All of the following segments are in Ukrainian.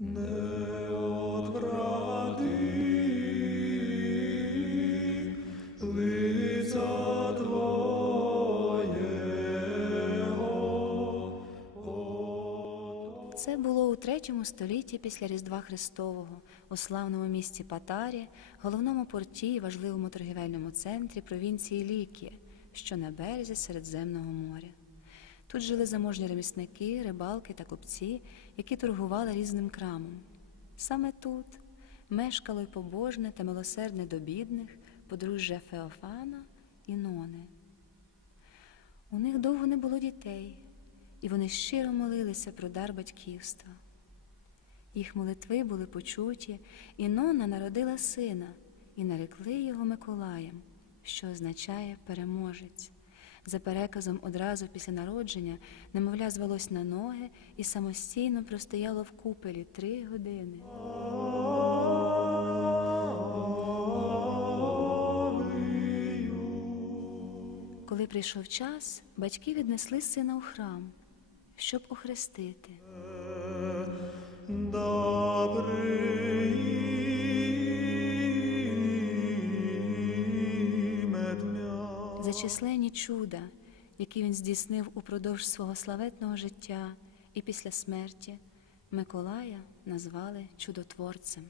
Не отврати Твоєго. Це було у третьому столітті після Різдва Христового у славному місті Патарі, головному порті і важливому торгівельному центрі провінції Лікія, що на березі Середземного моря. Тут жили заможні ремісники, рибалки та купці, які торгували різним крамом. Саме тут мешкало й побожне та милосердне до бідних подружжя Феофана і Нони. У них довго не було дітей, і вони щиро молилися про дар батьківства. Їх молитви були почуті, і Нона народила сина і нарекли його Миколаєм, що означає переможець. За переказом одразу після народження немовля звелось на ноги і самостійно простояло в купелі три години. Коли прийшов час, батьки віднесли сина у храм, щоб охрестити. За численні чуда, які він здійснив упродовж свого славетного життя і після смерті, Миколая назвали чудотворцем.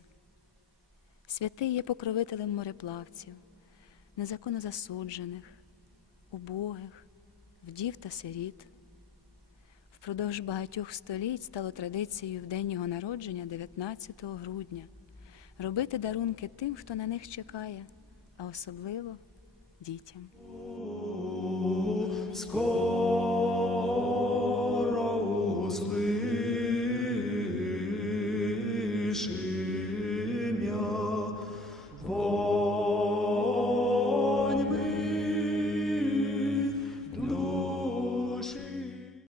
Святий є покровителем мореплавців, незаконно засуджених, убогих, вдів та сиріт. Впродовж багатьох століть стало традицією в день його народження, 19 грудня, робити дарунки тим, хто на них чекає, а особливо дітям.